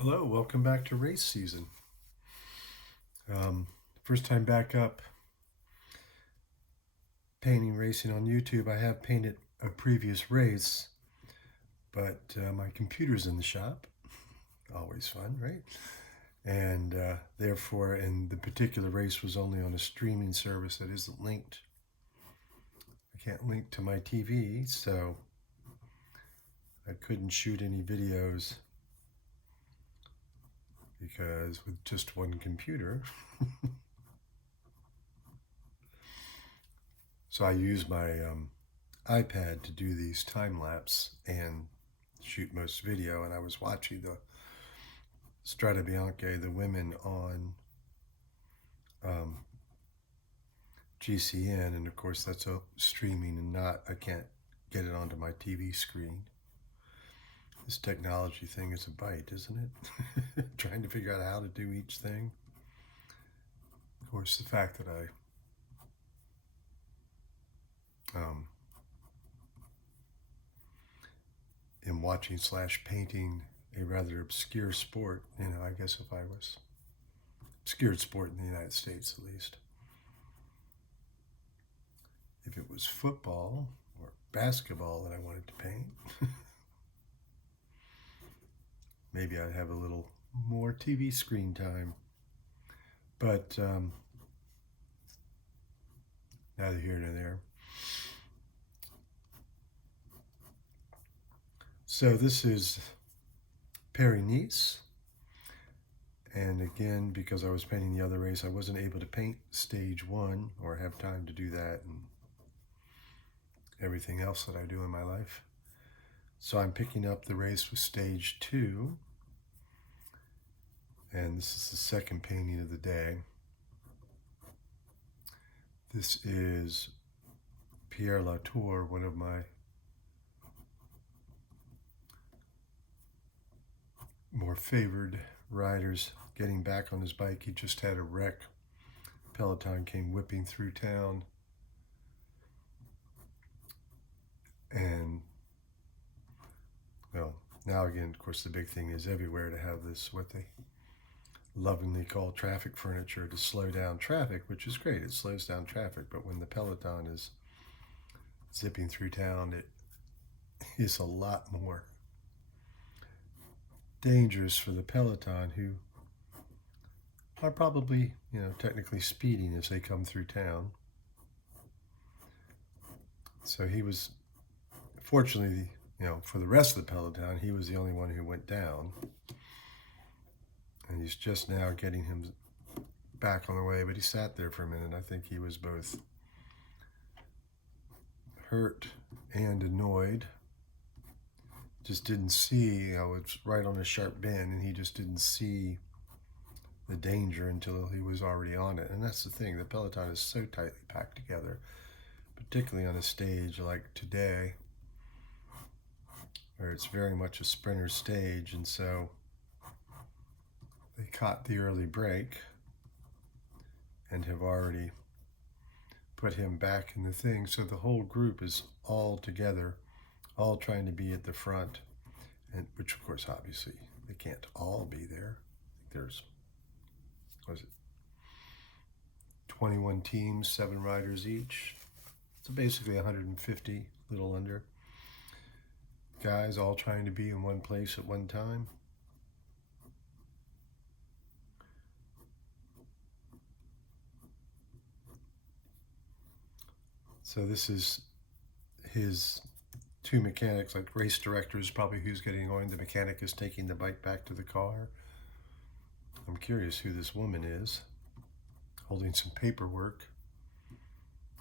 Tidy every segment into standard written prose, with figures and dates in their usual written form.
Hello, welcome back to race season. First time back up painting racing on YouTube. I have painted a previous race, but my computer's in the shop. Always fun, right? And therefore, and the particular race was only on a streaming service that isn't linked. I can't link to my TV, so I couldn't shoot any videos because with just one computer. So I use my iPad to do these time lapse and shoot most video, and I was watching the Strade Bianche, the women on GCN, and of course that's a streaming and not, I can't get it onto my TV screen. This technology thing is a bite, isn't it? Trying to figure out how to do each thing. Of course, the fact that I am watching / painting a rather obscure sport, I guess if I was obscure sport in the United States at least. If it was football or basketball that I wanted to paint, maybe I'd have a little more TV screen time. But neither here nor there. So this is Paris-Nice. And again, because I was painting the other race, I wasn't able to paint stage 1 or have time to do that and everything else that I do in my life. So I'm picking up the race with stage 2. And this is the second painting of the day. This is Pierre Latour, one of my more favored riders, getting back on his bike. He just had a wreck. Peloton came whipping through town. And, well, now again, of course, the big thing is everywhere to have this, what they lovingly call traffic furniture, to slow down traffic, which is great. It slows down traffic. But when the Peloton is zipping through town, it is a lot more dangerous for the Peloton, who are probably, technically speeding as they come through town. So he was, fortunately, for the rest of the Peloton, he was the only one who went down. And he's just now getting him back on the way, but he sat there for a minute. I think he was both hurt and annoyed. Just didn't see, it's right on a sharp bend, and he just didn't see the danger until he was already on it. And that's the thing, the Peloton is so tightly packed together, particularly on a stage like today, where it's very much a sprinter stage. And so they caught the early break and have already put him back in the thing. So the whole group is all together, all trying to be at the front, and which of course obviously they can't all be there. There's, what is it, 21 teams, 7 riders each. So basically 150, little under, guys all trying to be in one place at one time. So this is his 2 mechanics, like race director is probably who's getting going. The mechanic is taking the bike back to the car. I'm curious who this woman is, holding some paperwork.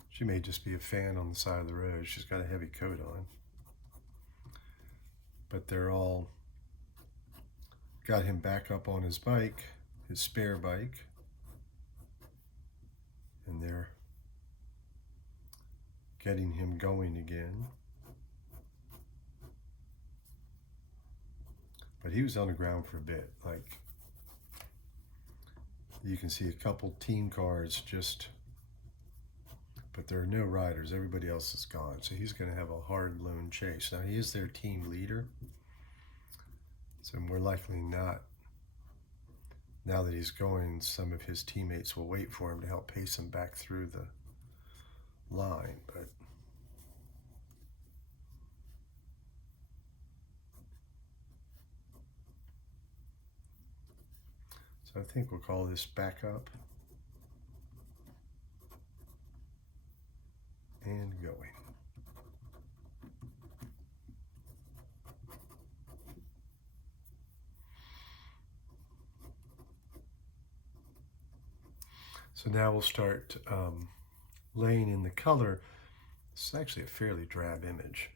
She may just be a fan on the side of the road. She's got a heavy coat on. But they're all got him back up on his bike, his spare bike, and they're getting him going again. But he was on the ground for a bit. Like, you can see a couple team cars just, but there are no riders. Everybody else is gone. So he's going to have a hard lone chase. Now, he is their team leader, so more likely not now that he's going, some of his teammates will wait for him to help pace him back through the line. But so I think we'll call this back up and going. So now we'll start laying in the color. It's actually a fairly drab image.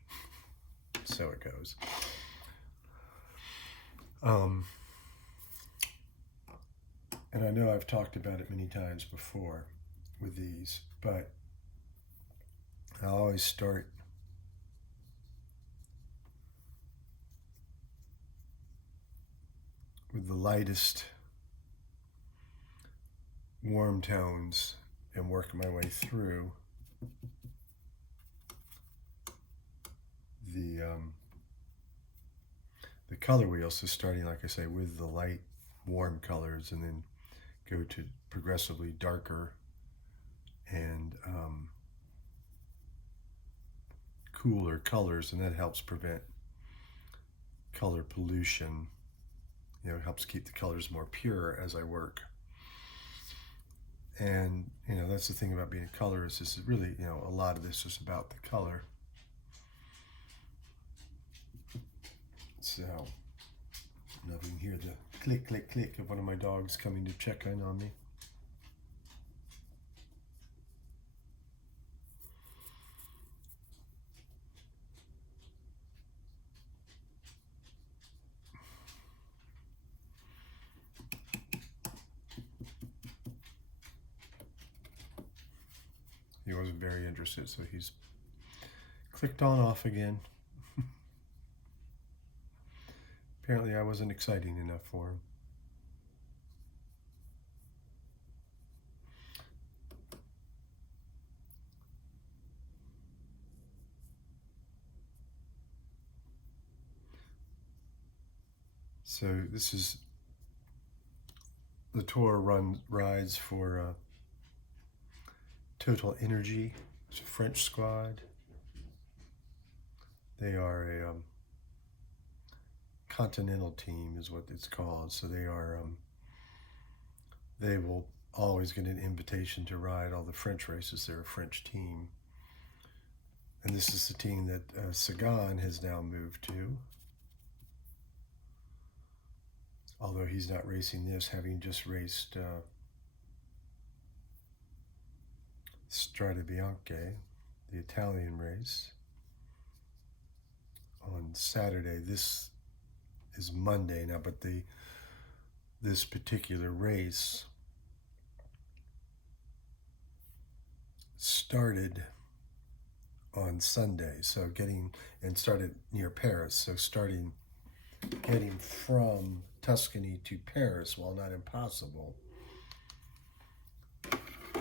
So it goes. And I know I've talked about it many times before with these, but I always start with the lightest warm tones and work my way through the color wheel. So starting, like I say, with the light warm colors and then go to progressively darker and cooler colors, and that helps prevent color pollution. You know, it helps keep the colors more pure as I work. And, you know, that's the thing about being a colorist. This is really, you know, a lot of this is about the color. So, I don't know if you can hear the click, click, click of one of my dogs coming to check in on me. He wasn't very interested, so he's clicked on off again. Apparently I wasn't exciting enough for him. So this is Latour rides for Total Energy. It's a French squad. They are a continental team is what it's called. So they are they will always get an invitation to ride all the French races. They're a French team. And this is the team that Sagan has now moved to. Although he's not racing this, having just raced Strade Bianche, the Italian race, on Saturday. This is Monday now, but this particular race started on Sunday, so started near Paris. So getting from Tuscany to Paris, while not impossible,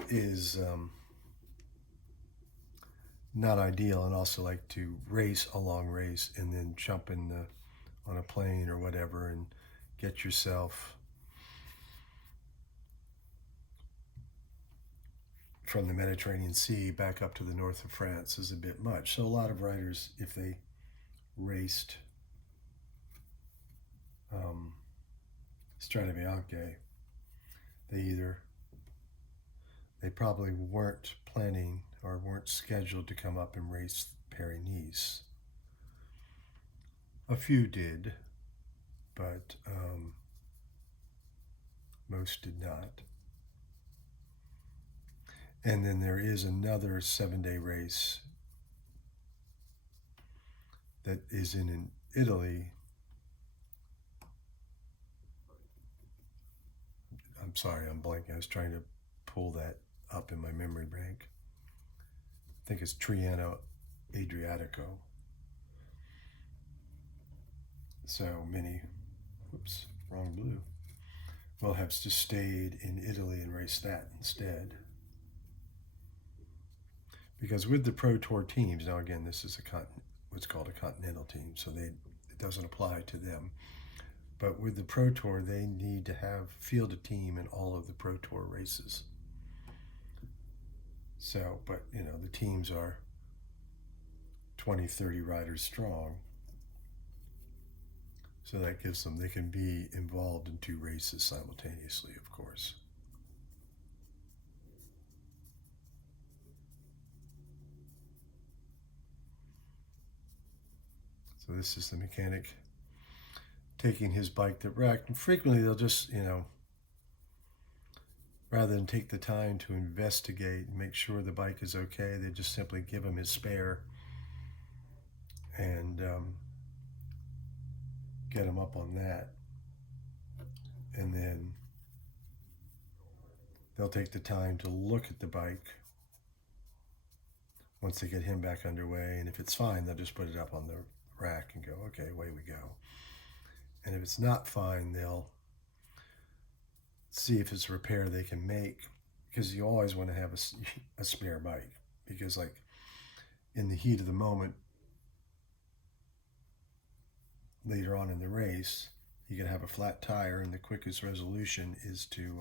is not ideal. And also like to race a long race and then jump on a plane or whatever and get yourself from the Mediterranean Sea back up to the north of France is a bit much. So a lot of riders, if they raced Strade Bianche, they probably weren't planning or weren't scheduled to come up and race Paris-Nice. A few did, but most did not. And then there is another 7-day race that is in Italy. I'm sorry, I'm blanking. I was trying to pull that up in my memory bank. I think it's Triano Adriatico. So many, whoops, wrong blue, will have just stayed in Italy and raced that instead. Because with the Pro Tour teams, now again, this is what's called a continental team, so it doesn't apply to them. But with the Pro Tour, they need to field a team in all of the Pro Tour races. So, but the teams are 20, 30 riders strong. So that gives them, they can be involved in 2 races simultaneously, of course. So this is the mechanic taking his bike to wreck. And frequently they'll just, rather than take the time to investigate and make sure the bike is okay, they just simply give him his spare and get him up on that. And then they'll take the time to look at the bike once they get him back underway. And if it's fine, they'll just put it up on the rack and go, okay, away we go. And if it's not fine, they'll see if it's a repair they can make, because you always want to have a spare bike, because like in the heat of the moment later on in the race, you can have a flat tire, and the quickest resolution is to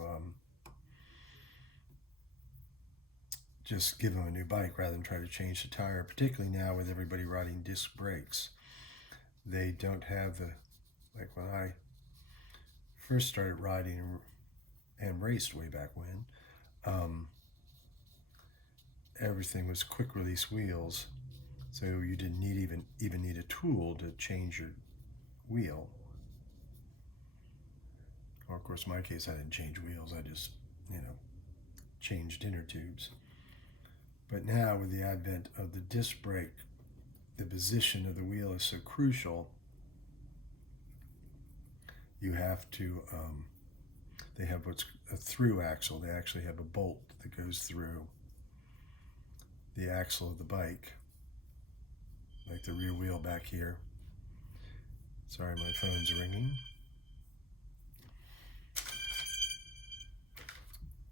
just give them a new bike rather than try to change the tire, particularly now with everybody riding disc brakes. They don't have like when I first started riding and raced way back when, everything was quick release wheels, so you didn't even need a tool to change your wheel. Or of course, in my case, I didn't change wheels, I just changed inner tubes. But now with the advent of the disc brake, the position of the wheel is so crucial. You have to they have what's a through axle. They actually have a bolt that goes through the axle of the bike, like the rear wheel back here. Sorry, my phone's ringing.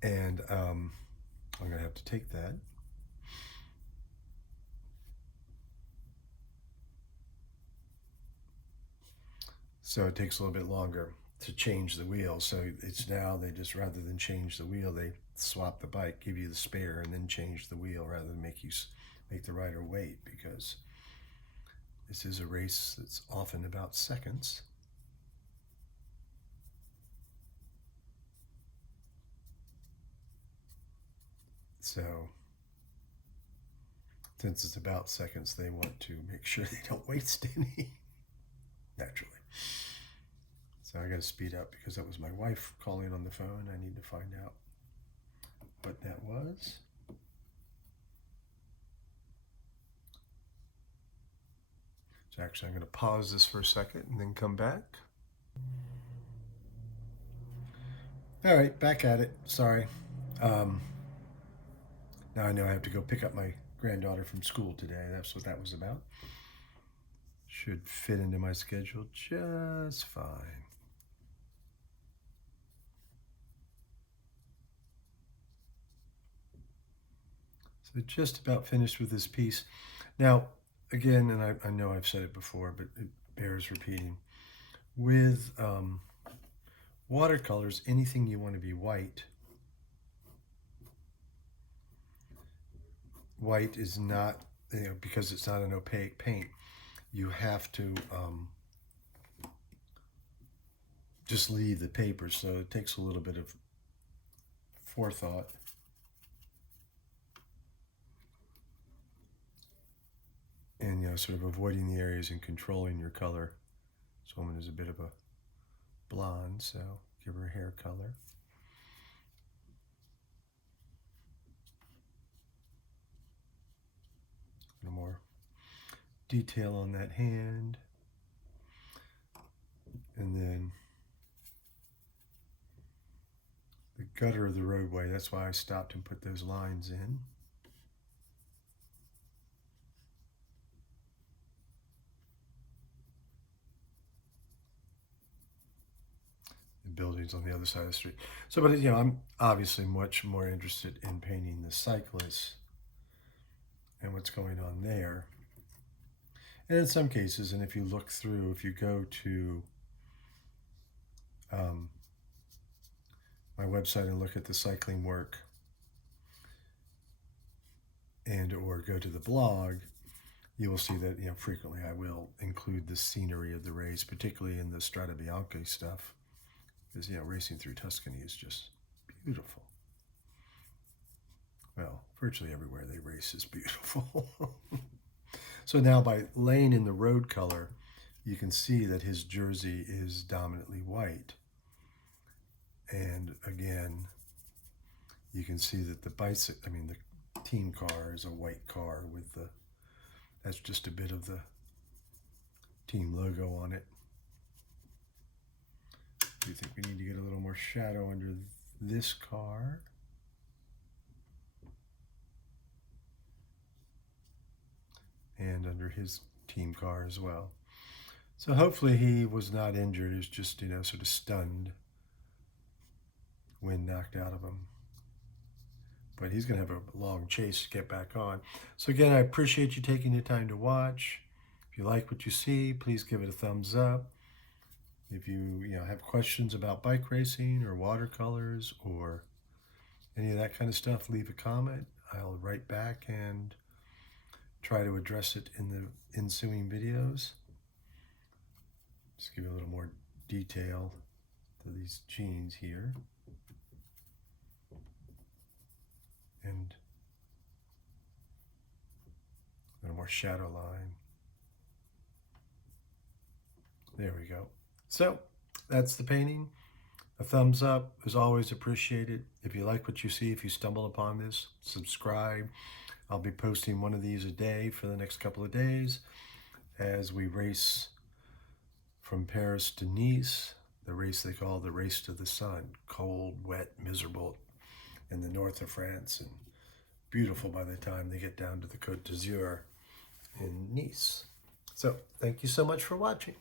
And I'm going to have to take that. So it takes a little bit longer to change the wheel. So it's now, they just, rather than change the wheel, they swap the bike, give you the spare, and then change the wheel rather than make the rider wait, because this is a race that's often about seconds. So since it's about seconds, they want to make sure they don't waste any, naturally. So I got to speed up because that was my wife calling on the phone. I need to find out what that was. So actually I'm going to pause this for a second and then come back. All right, back at it. Sorry. Now I know I have to go pick up my granddaughter from school today. That's what that was about. Should fit into my schedule just fine. So just about finished with this piece. Now, again, and I know I've said it before, but it bears repeating. With watercolors, anything you want to be white, white is not, because it's not an opaque paint, you have to just leave the paper. So it takes a little bit of forethought. And sort of avoiding the areas and controlling your color. This woman is a bit of a blonde, so give her hair color. A little more detail on that hand. And then the gutter of the roadway, that's why I stopped and put those lines in. The buildings on the other side of the street. So, but I'm obviously much more interested in painting the cyclists and what's going on there. And in some cases, and if you look through, if you go to my website and look at the cycling work, and or go to the blog, you will see that, frequently I will include the scenery of the race, particularly in the Strada Bianca stuff, because, racing through Tuscany is just beautiful. Well, virtually everywhere they race is beautiful. So now by laying in the road color, you can see that his jersey is dominantly white. And again, you can see that the team car is a white car with that's just a bit of the team logo on it. Do you think we need to get a little more shadow under this car? And under his team car as well. So hopefully he was not injured. He was just, sort of stunned. Wind knocked out of him. But he's going to have a long chase to get back on. So again, I appreciate you taking the time to watch. If you like what you see, please give it a thumbs up. If you, have questions about bike racing or watercolors or any of that kind of stuff, leave a comment. I'll write back and try to address it in the ensuing videos. Just give you a little more detail to these jeans here. And a little more shadow line. There we go. So that's the painting. A thumbs up is always appreciated. If you like what you see, if you stumble upon this, subscribe. I'll be posting one of these a day for the next couple of days as we race from Paris to Nice, the race they call the Race to the Sun. Cold, wet, miserable in the north of France, and beautiful by the time they get down to the Côte d'Azur in Nice. So thank you so much for watching.